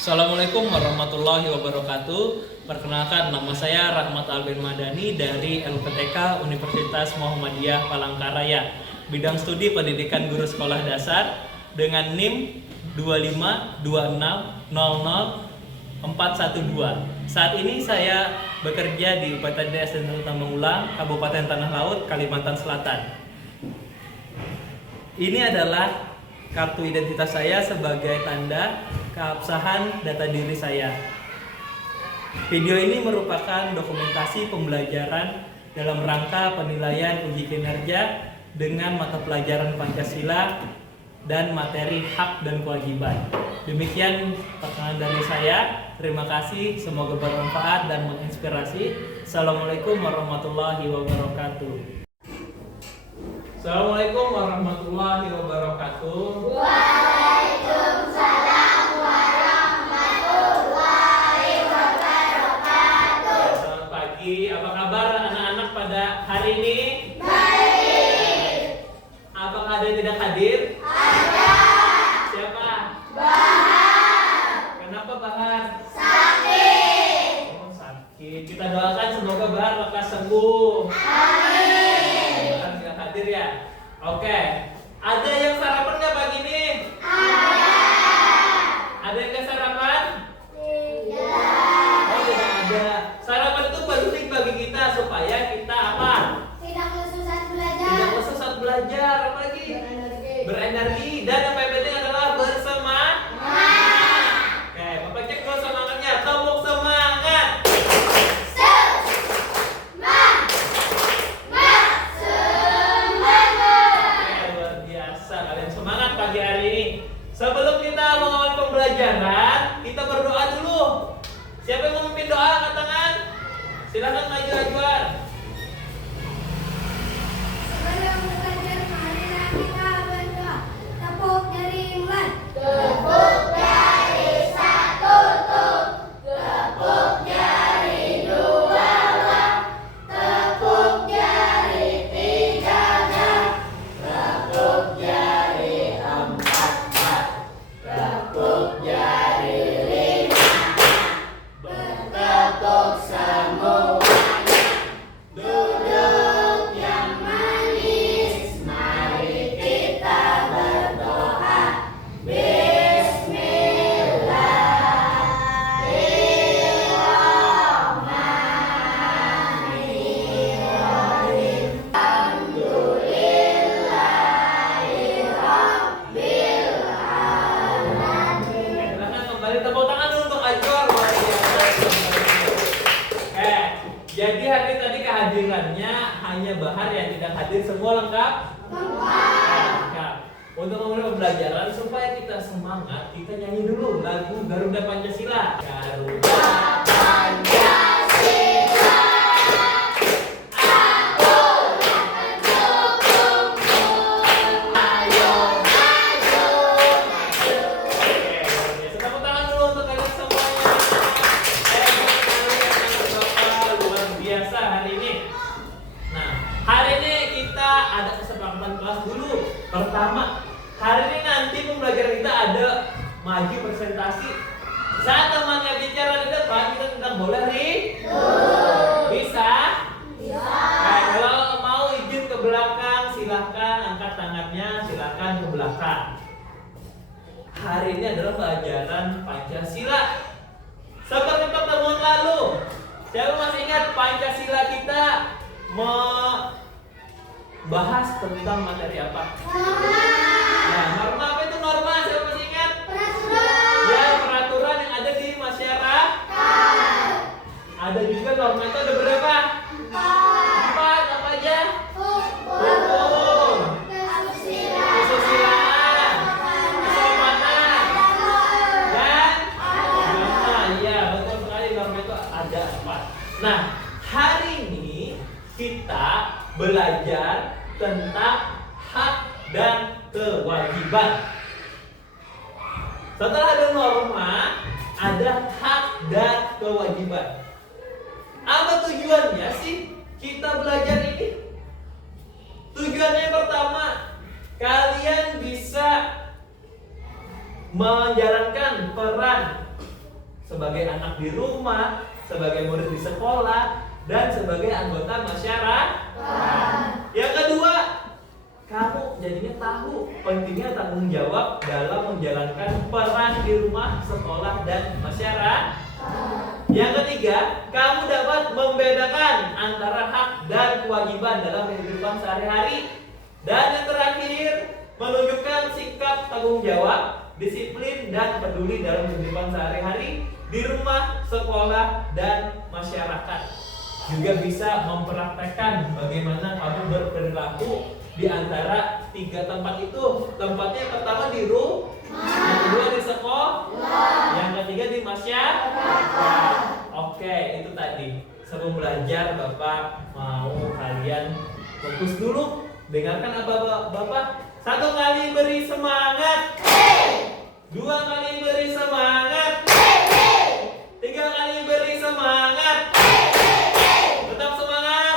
Assalamualaikum warahmatullahi wabarakatuh. Perkenalkan, nama saya Rahmat Albin Madani dari LPTK Universitas Muhammadiyah Palangkaraya, bidang studi pendidikan guru sekolah dasar dengan NIM 252600412. Saat ini saya bekerja di UPTD SDN Tambangulang, Kabupaten Tanah Laut, Kalimantan Selatan. Ini adalah kartu identitas saya sebagai tanda keabsahan data diri saya. Video ini merupakan dokumentasi pembelajaran dalam rangka penilaian uji kinerja dengan mata pelajaran Pancasila dan materi hak dan kewajiban. Demikian perkenalan dari saya. Terima kasih, semoga bermanfaat dan menginspirasi. Assalamualaikum warahmatullahi wabarakatuh. Assalamualaikum warahmatullahi wabarakatuh. Waalaikumsalam warahmatullahi wabarakatuh. Selamat pagi, apa kabar anak-anak pada hari ini? Baik. Apakah ada yang tidak hadir? Ada. Siapa? Bahar. Kenapa Bahar? Sakit. Oh, sakit. Kita doakan semoga Bahar lekas sembuh. Amin. Bahar tidak hadir ya? Oke. Ada yang sarapan nggak pagi ini? Ada. Ada yang nggak sarapan? Tidak. Oh, tidak ada. Sarapan itu penting bagi kita supaya kita apa? Tidak lesu saat belajar. Tidak bosan saat belajar, apalagi berenergi, dan yang paling penting adalah bersemangat. Oke, Bapak cek dulu semangatnya. Tepuk semangat. Oke, luar biasa. Kalian semangat pagi hari ini. Sebelum kita mengawali pembelajaran, kita berdoa dulu. Siapa yang mau memimpin doa? Angkat tangan. Silakan maju ajuan. Sebelum belajar, marilah kita berdoa. Tepuk jari mulai. Tepuk jari satu tuh. Tepuk jari dua lah. Tepuk jari tiga lah. Tepuk jari empat lah. Tepuk jari lima. Bertepuk semuanya. Duduk yang manis. Mari kita berdoa. Bismillahirrahmanirrahim. Alhamdulillahirrabbilalamin. Silakan kembali tepuk tangan dulu untuk Ajor. Luar biasa. Jadi hari tadi kehadirannya hanya Bahar yang tidak hadir, semua lengkap? Lengkap. Untuk memulai pembelajaran supaya kita semangat, kita nyanyi dulu lagu Garuda Pancasila. Garuda Pancasila. Tepuk tangan dulu untuk kalian semuanya. Bapak luar biasa hari ini. Nah, hari ini kita ada kesepakatan kelas dulu. Pertama, hari ini nanti pembelajaran kita ada maju presentasi. Saat temannya bicara di depan, kita tidak boleh bisa? Nah, kalau mau izin ke belakang, silahkan angkat tangannya, silahkan ke belakang. Hari ini adalah pelajaran Pancasila. Seperti pertemuan lalu, siapa masih ingat Pancasila kita membahas tentang materi apa? Nah, norma apa itu norma? Siapa masih ingat? Ya, peraturan yang ada di masyarakat. Ada juga norma itu ada berapa? 4, apa aja? Hukum, kesusilaan, kesopanan, dan agama. Iya, betul sekali, norma itu ada 4. Nah, hari ini kita belajar tentang hak dan kewajiban. Setelah ada norma, ada hak dan kewajiban. Apa tujuannya sih kita belajar ini? Tujuannya yang pertama, kalian bisa menjalankan peran sebagai anak di rumah, sebagai murid di sekolah, dan sebagai anggota masyarakat. Yang kedua, kamu jadinya tahu pentingnya tanggung jawab dalam menjalankan peran di rumah, sekolah, dan masyarakat. Yang ketiga, kamu dapat membedakan antara hak dan kewajiban dalam kehidupan sehari-hari. Dan yang terakhir, menunjukkan sikap tanggung jawab, disiplin, dan peduli dalam kehidupan sehari-hari di rumah, sekolah, dan masyarakat. Juga bisa mempraktekkan bagaimana kamu berperilaku di antara 3 tempat itu. Tempatnya yang pertama di rumah, yang kedua di sekolah, yang ketiga di masyarakat. Oke, itu tadi. Sebelum belajar, Bapak mau kalian fokus dulu. Dengarkan apa Bapak? 1 kali beri semangat. 2 kali beri semangat. 3 kali beri semangat. Tetap semangat.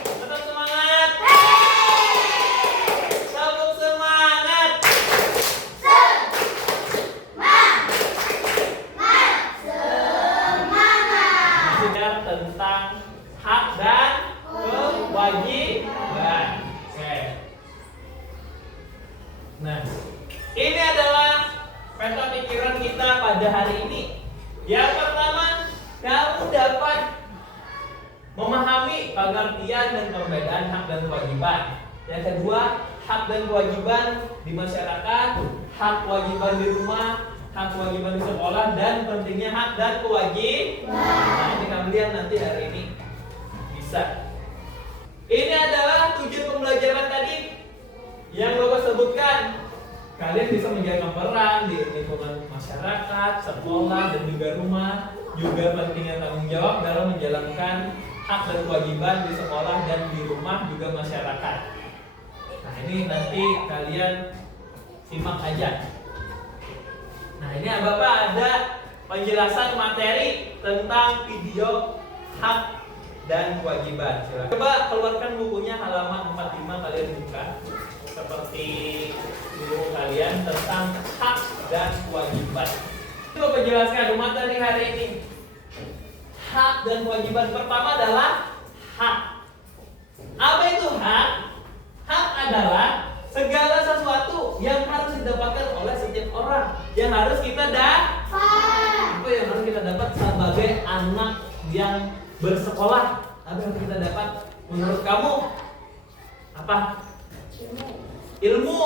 Tetap semangat. Sambung semangat. Belajar tentang hak dan kewajiban. Oke. Nah, ini adalah peta pikiran kita pada hari ini. Yang pertama, kamu dapat memahami pengertian dan perbedaan hak dan kewajiban. Yang kedua, hak dan kewajiban di masyarakat, hak kewajiban di rumah, hak kewajiban di sekolah, dan pentingnya hak dan kewajiban. Nah, ini kamu lihat nanti hari ini bisa. Ini adalah tujuan pembelajaran tadi yang Bapak sebutkan. Kalian bisa menjalankan peran di lingkungan masyarakat, sekolah, dan juga rumah. Juga pentingnya tanggung jawab dalam menjalankan hak dan kewajiban di sekolah dan di rumah, juga masyarakat. Nah, ini nanti kalian simak aja. Nah, ini Bapak ada penjelasan materi tentang video hak dan kewajiban. Silakan. Coba keluarkan bukunya halaman 45, kalian buka. Seperti guru kalian tentang hak dan kewajiban. Coba penjelaskan materi hari ini. Hak dan kewajiban pertama adalah hak. Apa itu hak? Hak adalah segala sesuatu yang harus didapatkan oleh setiap orang, yang harus kita dapat. Apa yang harus kita dapat sebagai anak yang bersekolah? Apa yang kita dapat menurut kamu? Apa? Ilmu.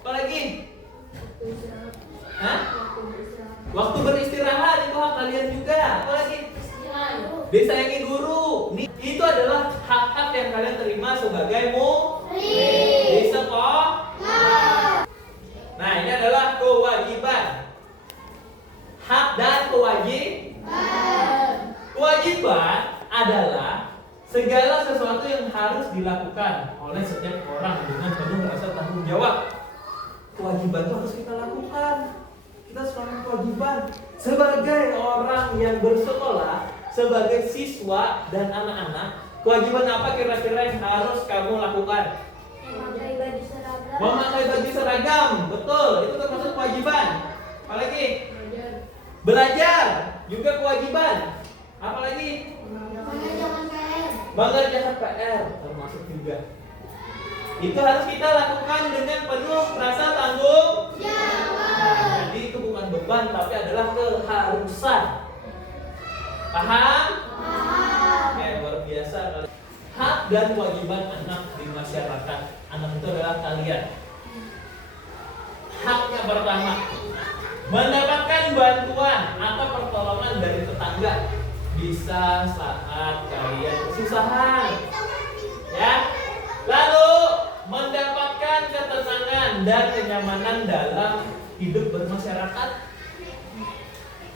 Apa lagi? Hah? Waktu beristirahat itu hak kalian juga. Apa lagi? Disayangi guru. Itu adalah hak-hak yang kalian terima sebagai murid di sekolah. Nah, ini adalah kewajiban. Hak dan kewajiban. Kewajiban adalah segala sesuatu yang harus dilakukan oleh setiap orang dengan penuh rasa tanggung jawab. Kewajiban itu harus kita lakukan. Kita selalu kewajiban sebagai orang yang bersekolah, sebagai siswa dan anak-anak. Kewajiban apa kira-kira yang harus kamu lakukan? Memakai baju seragam. Memakai baju seragam, betul. Itu termasuk kewajiban. Apalagi? Belajar juga kewajiban. Apalagi? Mengerjakan PR. Mengerjakan PR termasuk juga. Itu harus kita lakukan dengan penuh rasa tanggung jawab. Jadi itu bukan beban, tapi adalah keharusan. Paham? Oke, luar biasa. Hak dan kewajiban anak di masyarakat. Anak itu adalah kalian. Haknya pertama, mendapatkan bantuan atau pertolongan dari tetangga. Bisa saat kalian kesusahan, ya. Lalu mendapatkan ketenangan dan kenyamanan dalam hidup bermasyarakat.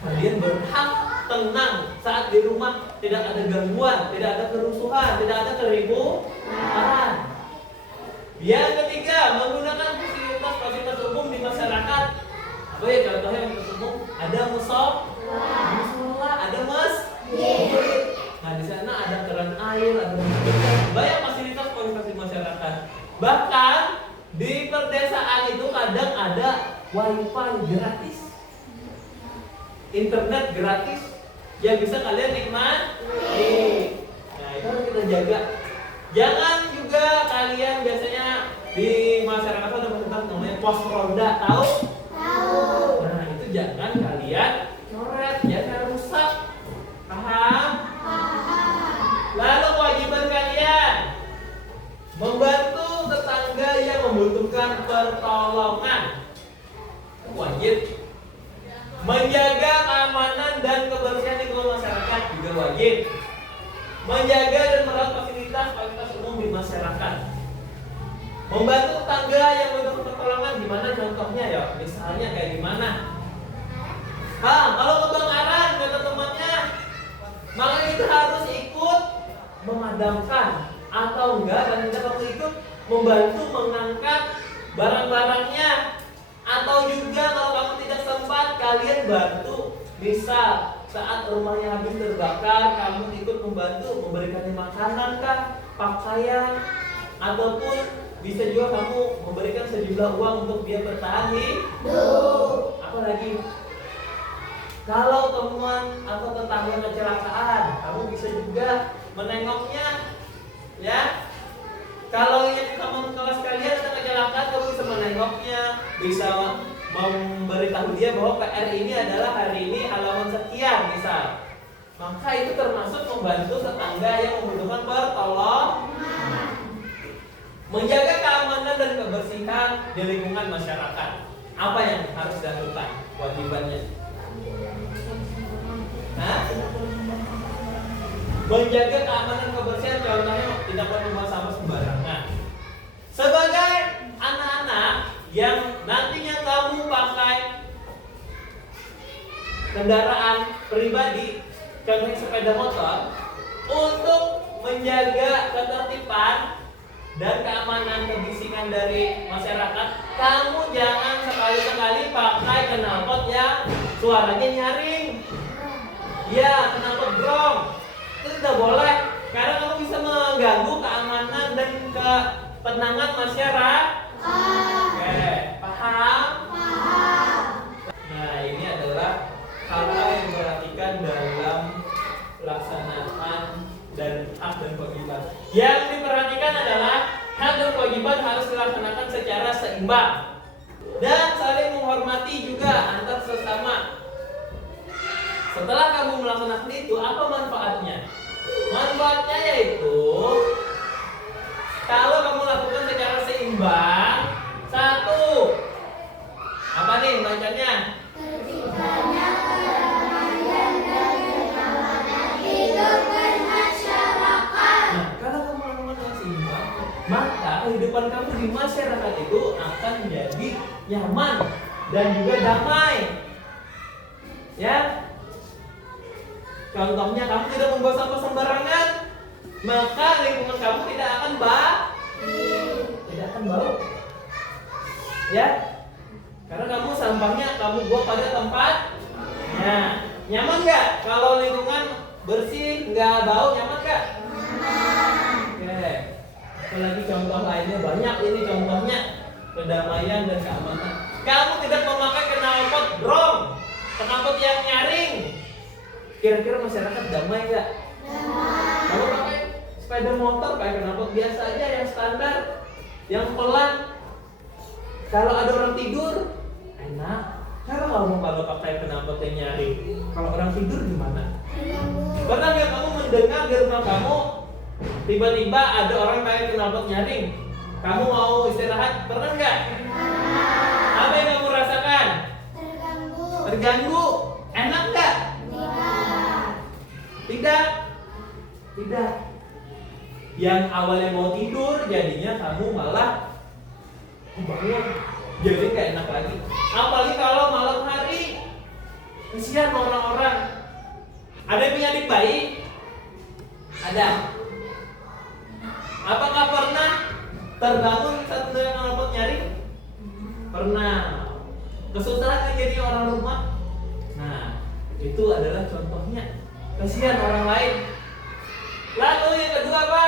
Kalian berhak tenang saat di rumah, tidak ada gangguan, tidak ada kerusuhan, tidak ada keributan. Yang ketiga, menggunakan fasilitas umum di masyarakat. Apa ya contohnya yang umum? Ada musola, ada masjid. Nah, di sana ada keran air, ada banyak fasilitas di masyarakat. Bahkan di perdesaan itu kadang ada wifi gratis. internet gratis yang bisa kalian nikmati. Nah, itu harus kita jaga. Jangan juga kalian biasanya di masyarakat ada tentang namanya pos ronda, tahu? Tahu. Nah, itu jangan kalian coret, jangan rusak. Paham? Lalu kewajiban kalian membantu tetangga yang membutuhkan pertolongan. Wajib. Menjaga keamanan dan kebersihan lingkungan masyarakat juga wajib. Menjaga dan merawat fasilitas umum di masyarakat. Membantu tetangga yang membutuhkan pertolongan, gimana contohnya ya? Misalnya kayak gimana? Kalau kebakaran kata temannya, maka kita harus ikut memadamkan atau enggak, dan kita kamu ikut membantu mengangkat barang-barangnya, atau juga kalau kamu tidak sempat kalian bantu. Misal saat rumahnya habis terbakar, kamu ikut membantu memberikannya makanan kah, pakaian, ataupun bisa juga kamu memberikan sejumlah uang untuk dia bertahan hidup. Apalagi kalau teman atau tetangga kecelakaan, kamu bisa juga menengoknya, ya. Kalau yang teman kelas kalian ada kecelakaan, kamu bisa menengoknya, bisa memberitahu dia bahwa PR ini adalah hari ini halaman sekian, misal. Maka itu termasuk membantu tetangga yang membutuhkan pertolongan. Menjaga keamanan dan kebersihan di lingkungan masyarakat. Apa yang harus dilakukan? Kewajibannya. Menjaga keamanan dan kebersihan, contohnya tidak boleh membuang sampah sembarangan. Sebagai anak-anak yang nantinya kamu pakai kendaraan pribadi, contohnya sepeda motor, untuk menjaga ketertiban dan keamanan kebersihan dari masyarakat, kamu jangan sekali-sekali pakai knalpot yang suaranya nyaring. Ya, knalpot brong. Itu tidak boleh, karena kamu bisa mengganggu keamanan dan ketenangan masyarakat. Oke, paham? Nah, ini adalah hal-hal yang diperhatikan dalam pelaksanaan dan hak dan kewajiban. Yang diperhatikan adalah hak dan kewajiban harus dilaksanakan secara seimbang dan saling menghormati juga antar sesama. Setelah kamu melaksanakan itu, apa manfaatnya? Manfaatnya yaitu kalau kamu lakukan secara seimbang, satu, apa nih bacanya? Terciptanya kedamaian dan kenyamanan hidup bermasyarakat. Nah, kalau kamu melakukan yang seimbang, maka kehidupan kamu di masyarakat itu akan menjadi nyaman dan juga damai. Ya, contohnya kamu tidak membuang sampah sembarangan, maka lingkungan kamu tidak akan bau. Ya, karena kamu sampahnya kamu buang pada tempatnya. Nyaman nggak? Kalau lingkungan bersih, nggak bau, nyaman nggak? Nyaman. Oke. Apalagi contoh lainnya banyak, ini contohnya kedamaian dan keamanan. Kamu tidak memakai knalpot brong, knalpot yang nyaring. Kira-kira masyarakat damai nggak? Damai. Kalau pakai sepeda motor kayak knalpot biasa aja yang standar, yang pelan. Kalau ada orang tidur, enak. Kalau pakai knalpot yang nyaring, kalau orang tidur gimana? Pernah nggak kamu mendengar di rumah kamu tiba-tiba ada orang pakai knalpot nyaring? Kamu mau istirahat, pernah nggak? Apa yang kamu rasakan? Terganggu. Enak nggak? Tidak. Yang awalnya mau tidur, jadinya kamu malah bangun, jadi nggak enak lagi. Apalagi kalau malam hari, kesian orang-orang. Ada yang punya adik bayi? Ada. Apakah pernah terbangun saat dengan knalpot nyaring? Pernah. Kesusahan kan jadi orang rumah. Nah, itu adalah contohnya. Kasihan orang lain. Lalu yang kedua apa?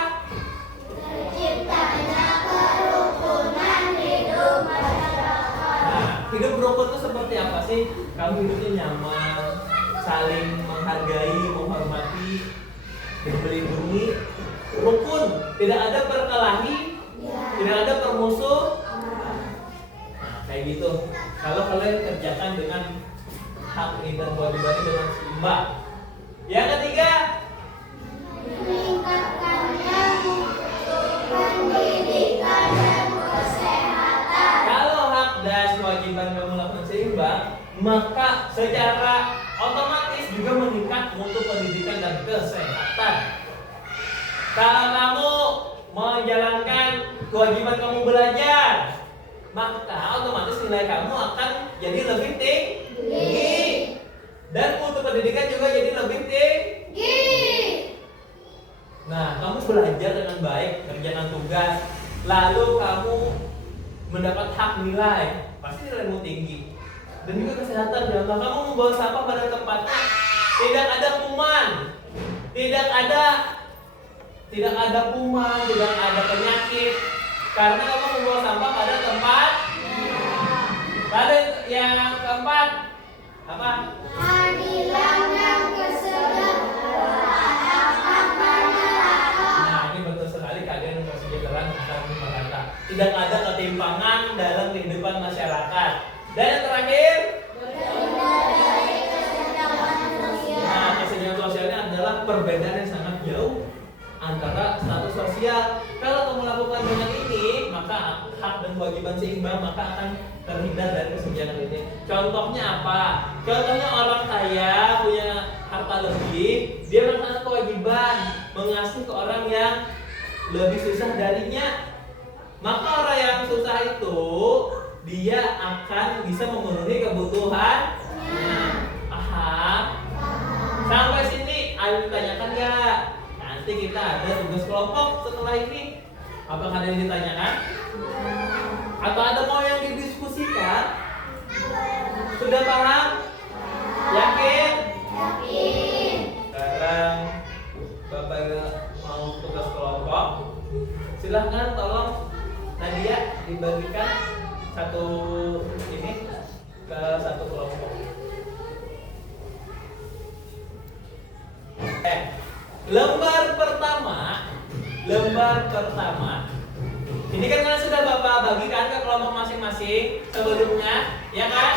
Terciptanya kerukunan hidup masyarakat. Nah, hidup berukun itu seperti apa sih? Kamu hidupnya nyaman, saling menghargai, menghormati, dan melindungi, rukun, tidak ada berkelahi, tidak ada bermusuh. Nah, kayak gitu. Kalau kalian kerjakan dengan hak dan kewajibannya dengan seimbang. Yang ketiga, meningkatkan ilmu, pendidikan dan kesehatan. kalau hak dan kewajiban kamu lakukan seimbang, maka secara otomatis juga meningkat mutu pendidikan dan kesehatan. Kalau kamu menjalankan kewajiban kamu belajar, maka otomatis nilai kamu akan jadi lebih tinggi dan mutu pendidikan juga jadi lebih tinggi. Nah, kamu belajar dengan baik, kerjakan tugas, lalu kamu mendapat hak nilai, pasti nilaimu tinggi. Dan juga kesehatan, jangan kamu membawa sampah pada tempatnya, tidak ada kuman, tidak ada kuman, tidak ada penyakit, karena kamu membawa sampah pada tempat. Lalu yang keempat apa? Keadilan dan kesejahteraan akan merata. Nah, ini betul sekali, keadilan dan kesejahteraan akan merata. Tidak ada ketimpangan dalam kehidupan masyarakat. Dan yang terakhir, Terhindar dari kesenjangan sosial. nah, kesenjangan sosialnya adalah perbedaan yang sangat jauh antara status sosial. Kalau kamu lakukan dengan ini, maka hak dan kewajiban seimbang, maka akan terhindar dari kesenjangan ini. Contohnya apa? Contohnya orang kaya punya harta lebih, dia melakukan kewajiban mengasihi ke orang yang lebih susah darinya. Maka orang yang susah itu dia akan bisa memenuhi kebutuhannya. Paham? Sampai sini ada yang ditanyakan nggak? Nanti kita ada tugas kelompok setelah ini. Apakah ada yang ditanyakan? Atau ada mau yang didiskusikan? Sudah paham? Yakin? Yakin. Sekarang Bapak mau tugas kelompok. Silahkan tolong Nadia dibagikan satu ini ke satu kelompok. Lembar pertama. Ini kan kalian sudah Bapak bagikan ke kelompok masing-masing sebelumnya, ya kan?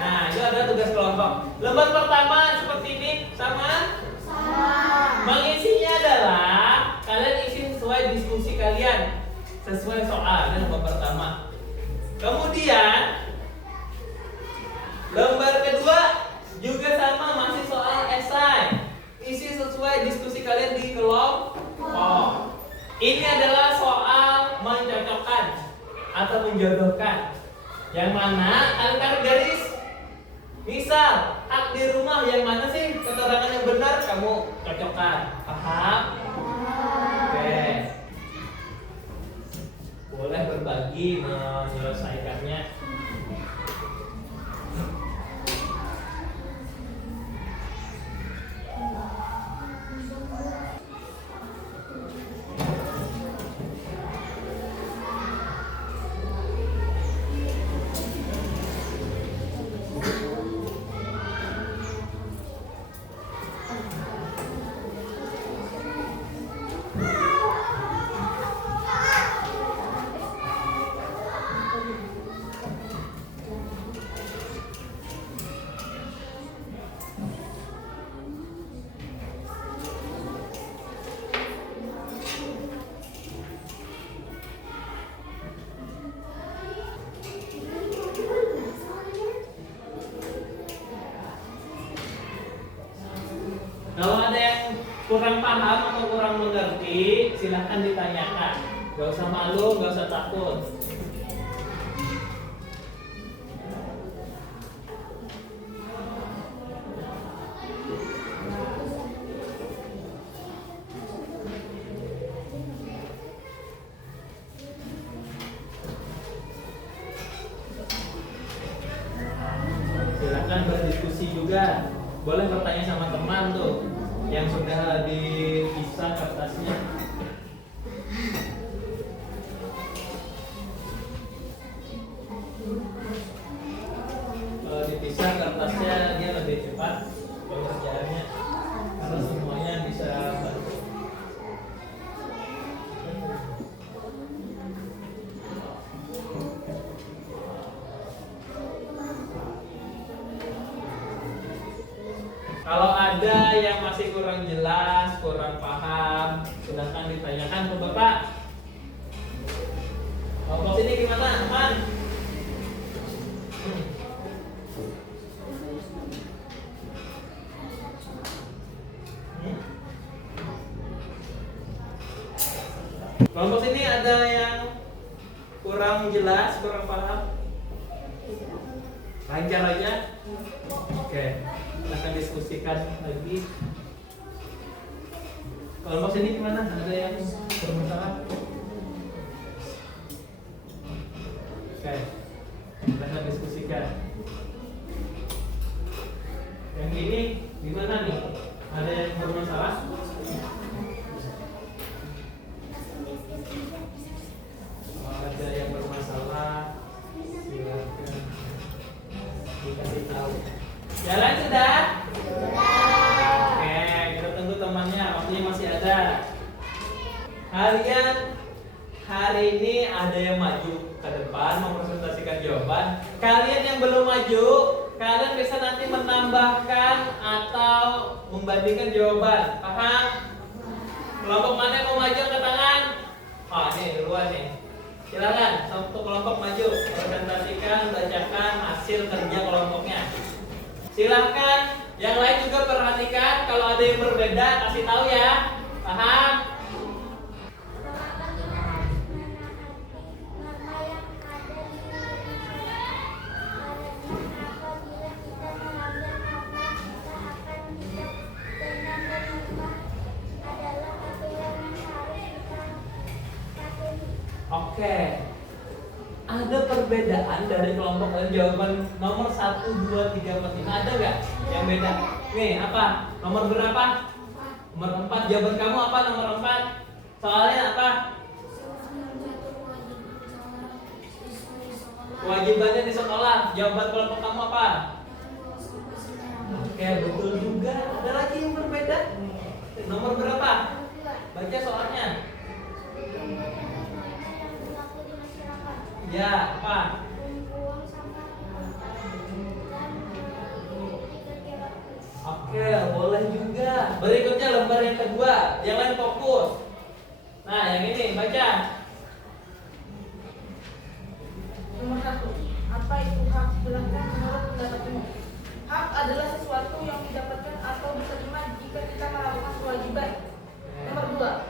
Nah, itu ada tugas kelompok. Lembar pertama seperti ini, sama? Mengisinya adalah kalian isi sesuai diskusi kalian, sesuai soal. Ini lembar pertama. Kemudian lembar kedua juga sama, masih soal esai. Isi sesuai diskusi kalian di kelompok. Ini adalah soal mencocokkan atau menjodohkan. Yang mana kalian taruh garis. Misal, hak di rumah yang mana sih keterangan yang benar kamu cocokkan. Paham? Oke. Boleh berbagi menyelesaikannya. Kalau ada yang kurang paham atau kurang mengerti, silahkan ditanyakan. Gak usah malu, gak usah takut. Silahkan berdiskusi juga. Boleh bertanya sama teman tuh yang sudah dipisah kertasnya. Kalau dipisah kertasnya dia lebih cepat. ada yang masih kurang jelas, kurang paham, silahkan ditanyakan ke Bapak. Kelompok sini gimana, teman? Kelompok sini ada yang kurang jelas, kurang paham? Lancar aja? Oke, kita akan diskusikan lagi. Kelompok sini gimana? Ada yang bermasalah? Oke, kita akan diskusikan. Yang ini gimana nih? Ada yang bermasalah? Ada yang bermasalah, silakan dikasih tahu. Jalan sudah? Oke, kita tunggu temannya, waktunya masih ada. Kalian hari ini ada yang maju ke depan mempresentasikan jawaban. Kalian yang belum maju, kalian bisa nanti menambahkan atau membandingkan jawaban. Paham? Kelompok mana yang mau maju angkat tangan? Oh, ini duluan nih. Silakan, satu kelompok maju, presentasikan, bacakan hasil kerja kelompoknya. Silakan, yang lain juga perhatikan, kalau ada yang berbeda kasih tahu ya. Paham? Oke. Ada perbedaan dari kelompok lain jawaban nomor 1, 2, 3, 4, 5 ada nggak yang beda? Nih, apa? Nomor berapa? Nomor 4. Jawaban kamu apa nomor 4? Soalnya apa? Kewajibannya di sekolah. Jawaban kelompok kamu apa? Oke, betul juga. Ada lagi yang berbeda? Nomor berapa? Baca soalnya. Ya, apa? Oke, boleh juga. Berikutnya lembar yang kedua. Yang lain fokus. Nah, yang ini baca. Nomor 1. Apa itu hak? Jelaskan menurut pendapatmu. Hak adalah sesuatu yang didapatkan atau diterima jika kita melakukan kewajiban. Nomor 2.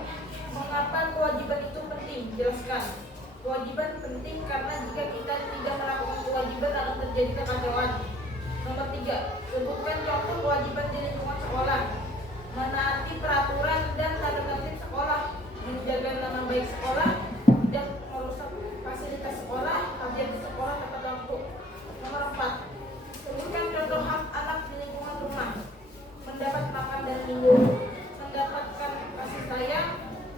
Mengapa kewajiban itu penting? Jelaskan. Kewajiban penting karena jika kita tidak melakukan kewajiban akan terjadi kekacauan. Nomor 3. Sebutkan contoh kewajiban di lingkungan sekolah. Menaati peraturan dan tata tertib sekolah, menjaga nama baik sekolah, tidak merusak fasilitas sekolah, hadir di sekolah tepat waktu. Nomor 4. Sebutkan contoh hak anak di lingkungan rumah. Mendapat makan dan minum, mendapatkan kasih sayang,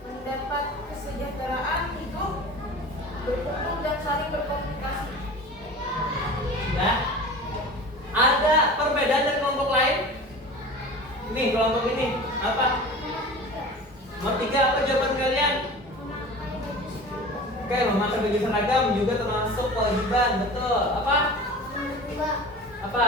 mendapat kesejahteraan hidup, berkumpul dan saling berkomunikasi. Nah, ada perbedaan dari kelompok lain? Nih, kelompok ini apa? Nomor 3 apa jawaban kalian? Oke, memakai baju seragam juga termasuk kewajiban, betul. Apa? Apa?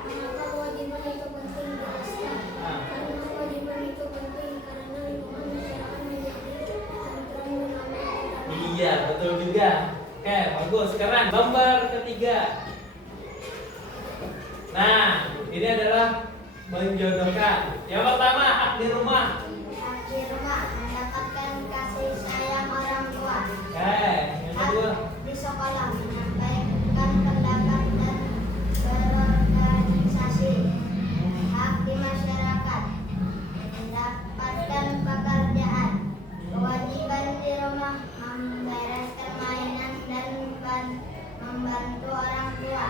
Mengapa kewajiban itu penting? Jelaskan. Karena kewajiban itu penting karena lingkungan masyarakat menjadi tentram dan aman. Iya, betul juga. Oke, bagus. Sekarang lembar ketiga. Nah, ini adalah menjodohkan. Yang pertama, hak di rumah. Hak di rumah mendapatkan kasih sayang orang tua. Oke, yang kedua. Hak di sekolah menyampaikan pendapat dan berorganisasi. Hak di masyarakat mendapatkan pekerjaan. Kewajiban di rumah membereskan mainan dan membantu orang tua.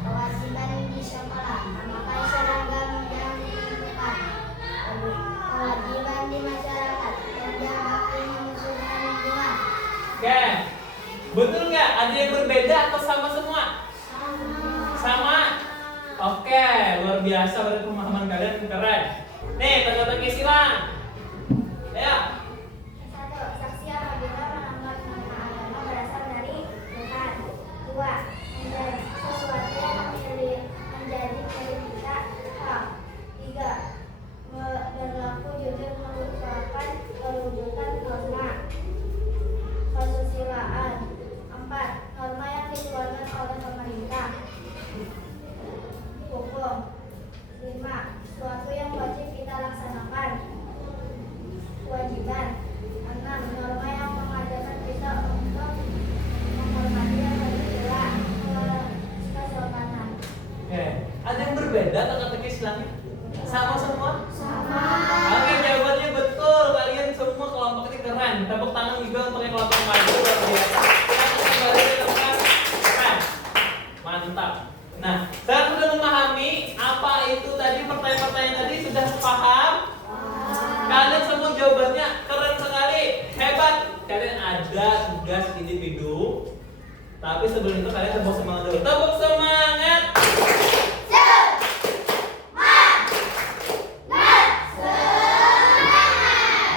Kewajiban di sekolah memakai seragam yang tepat. Kewajiban di masyarakat kerja bakti memusuhkan lingkungan. Oke, betul nggak? Ada yang berbeda atau sama semua? Sama. Oke, luar biasa berarti pemahaman kalian keren. Nih, teka-teki silang. Ayo. 1. Saksi apabila menganggap nama agama berasal dari Tuhan. 2. Menjadi sesuatu yang menjadi milik kita hak. 3. beda teka-teki silangnya? Sama semua? Sama. Oke, jawabannya betul. Kalian semua kelompok ini keren. Tepuk tangan juga untuk yang kelompok maju luar biasa. Kita kembali ke tempat. Keren. Mantap. Nah, sekarang sudah memahami apa itu tadi pertanyaan-pertanyaan tadi sudah paham? Kalian semua jawabannya keren sekali, hebat. Kalian ada tugas individu. Tapi sebelum itu kalian tepuk semangat dulu. Tepuk semangat.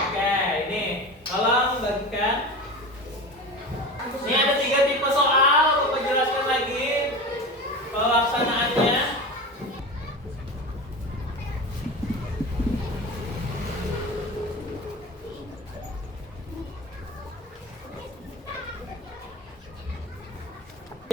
Oke, ini tolong bagikan. Ini ada 3 tipe soal. Bapak jelaskan lagi pelaksanaannya.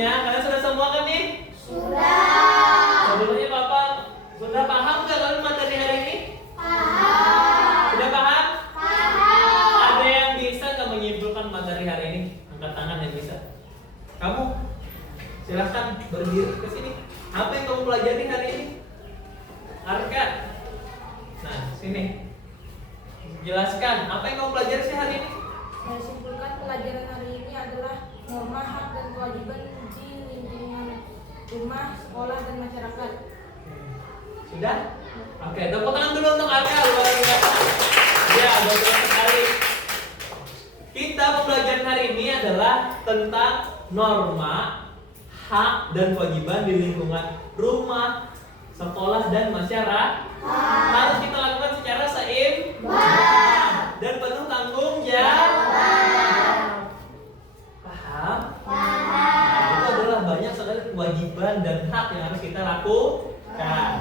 Ya, kalian sudah semua kan nih? Sudah. Sebelumnya Bapak sudah paham nggak kalian materi hari ini? Paham. Sudah paham? Paham. Ada yang bisa nggak menyimpulkan materi hari ini? Angkat tangan yang bisa. Kamu silahkan berdiri ke sini. Apa yang kamu pelajari hari ini? Arka. Nah, sini. Jelaskan apa yang kamu pelajari sih hari ini? Saya simpulkan pelajaran hari ini adalah norma hak dan kewajiban di lingkungan rumah, sekolah, dan masyarakat. Sudah? Oke, tepuk tangan dulu untuk Arka, luar biasa. Ya, bagus sekali. Kita pembelajaran hari ini adalah tentang norma, hak dan kewajiban di lingkungan rumah, sekolah, dan masyarakat. Harus kita lakukan secara seimbang dan penuh tanggung jawab. Paham? Nah, itu adalah banyak sekali kewajiban dan hak yang harus kita lakukan.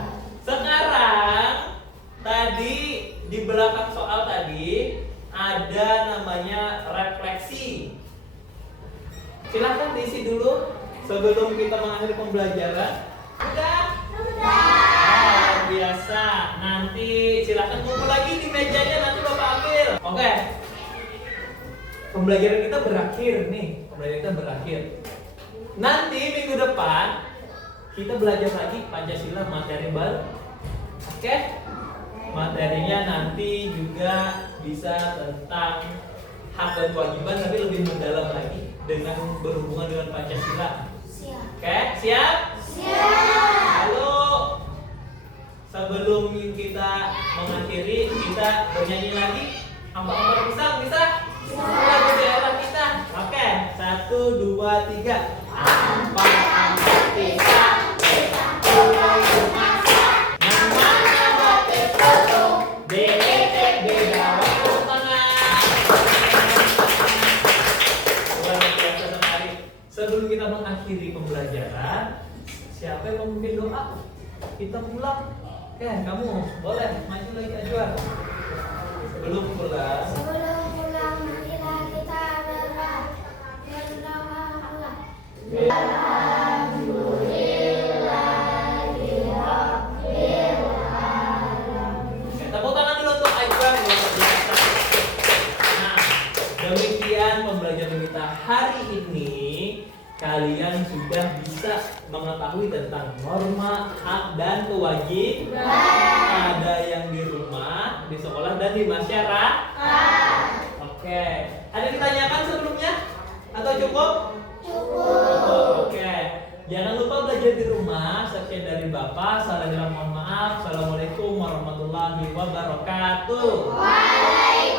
Sekarang tadi di belakang soal tadi ada namanya refleksi. Silahkan diisi dulu sebelum kita mengakhiri pembelajaran. Sudah? Luar biasa. Nanti silahkan kumpul lagi di mejanya, nanti Bapak ambil. Oke. Pembelajaran kita berakhir nih. Pembelajaran kita berakhir. Nanti minggu depan kita belajar lagi Pancasila materi baru. Oke? Materinya nanti juga bisa tentang hak dan kewajiban, tapi lebih mendalam lagi dengan berhubungan dengan Pancasila. Siap. Oke, siap? Siap. Lalu sebelum kita mengakhiri, kita bernyanyi lagi. Ampak-ampak pisang bisa? Lagu daerah kita. Oke, 1, 2, 3. Ampak-ampak pisang. Namanya motif petung. Detek di bawah tangan. Luar biasa sekali. Sebelum kita mengakhiri pembelajaran, siapa yang memimpin doa? Kita pulang. Kamu boleh maju lagi Ajwa. Sebelum pulang. Sebelum pulang, marilah kita berdoa Allah. Tepuk tangan dulu untuk Ajwa. Nah, demikian pembelajaran kita hari ini. Kalian sudah bisa mengetahui tentang norma, hak, dan kewajiban. Ada yang di rumah, di sekolah, dan di masyarakat. Oke. Ada yang ditanyakan sebelumnya? Atau cukup? Cukup. Oke. Jangan lupa belajar di rumah. Sekian dari Bapak. Salam mohon maaf. Assalamualaikum warahmatullahi wabarakatuh. Waalaikumsalam.